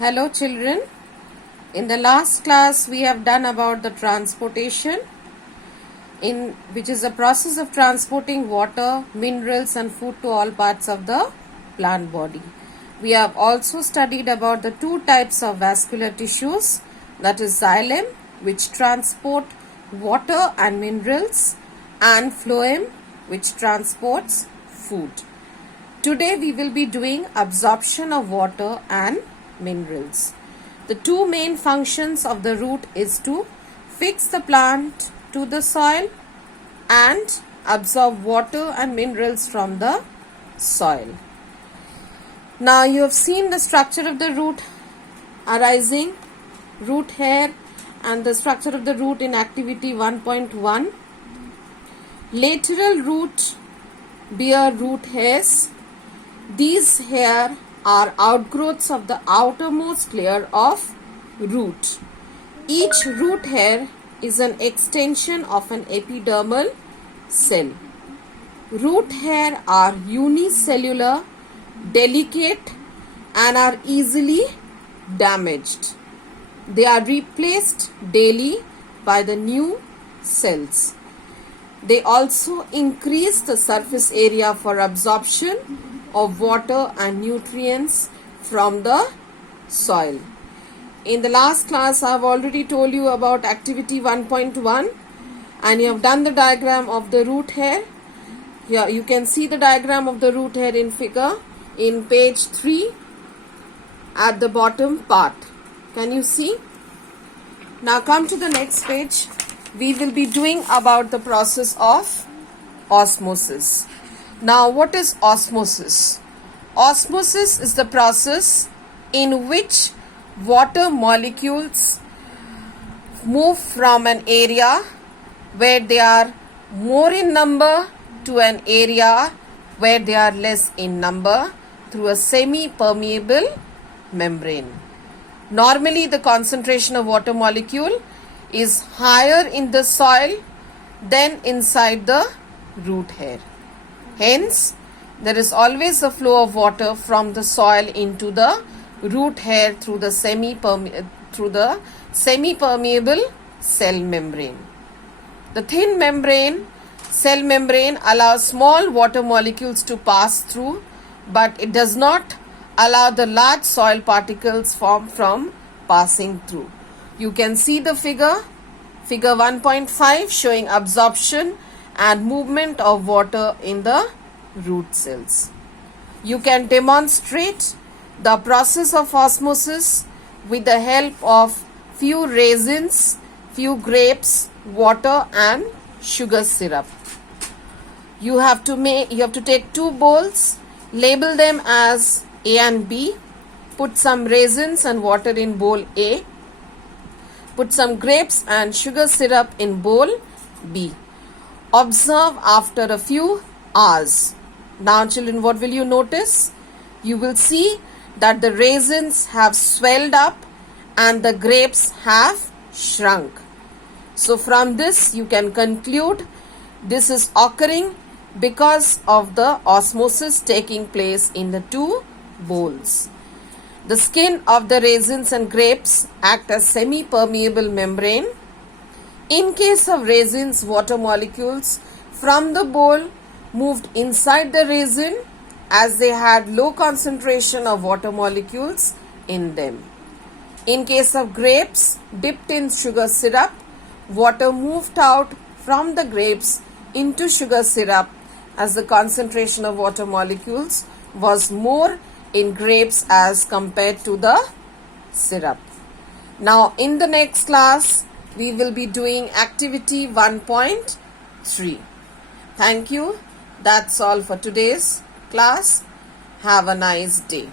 Hello children, in the last class we have done about the transportation which is the process of transporting water, minerals and food to all parts of the plant body. We have also studied about the two types of vascular tissues, that is xylem which transport water and minerals and phloem which transports food. Today we will be doing absorption of water and minerals. The two main functions of the root is to fix the plant to the soil and absorb water and minerals from the soil. Now you have seen the structure of the root arising, root hair and the structure of the root in activity 1.1. Lateral root bear root hairs. These hair are outgrowths of the outermost layer of root. Each root hair is an extension of an epidermal cell. Root hair are unicellular, delicate and are easily damaged. They are replaced daily by the new cells. They also increase the surface area for absorption of water and nutrients from the soil. In the last class I have already told you about activity 1.1 and you have done the diagram of the root hair. Here you can see the diagram of the root hair in figure in page 3 at the bottom part. Can you see? Now come to the next page. We will be doing about the process of osmosis. Now what is osmosis? Osmosis is the process in which water molecules move from an area where they are more in number to an area where they are less in number through a semi-permeable membrane. Normally the concentration of water molecule is higher in the soil than inside the root hair. Hence, there is always a flow of water from the soil into the root hair through the semi-permeable cell membrane. The thin membrane, cell membrane, allows small water molecules to pass through, but it does not allow the large soil particles formed from passing through. You can see the figure 1.5 showing absorption and movement of water in the root cells. You can demonstrate the process of osmosis with the help of few raisins, few grapes, water and sugar syrup. You have to take two bowls, label them as A and B, put some raisins and water in bowl A, put some grapes and sugar syrup in bowl B. Observe after a few hours. Now children, what will you notice? You will see that the raisins have swelled up and the grapes have shrunk. So from this you can conclude this is occurring because of the osmosis taking place in the two bowls. The skin of the raisins and grapes act as semi-permeable membrane. In case of raisins, water molecules from the bowl moved inside the raisin as they had low concentration of water molecules in them. In case of grapes dipped in sugar syrup, water moved out from the grapes into sugar syrup as the concentration of water molecules was more in grapes as compared to the syrup. Now in the next class, we will be doing activity 1.3. Thank you. That's all for today's class. Have a nice day.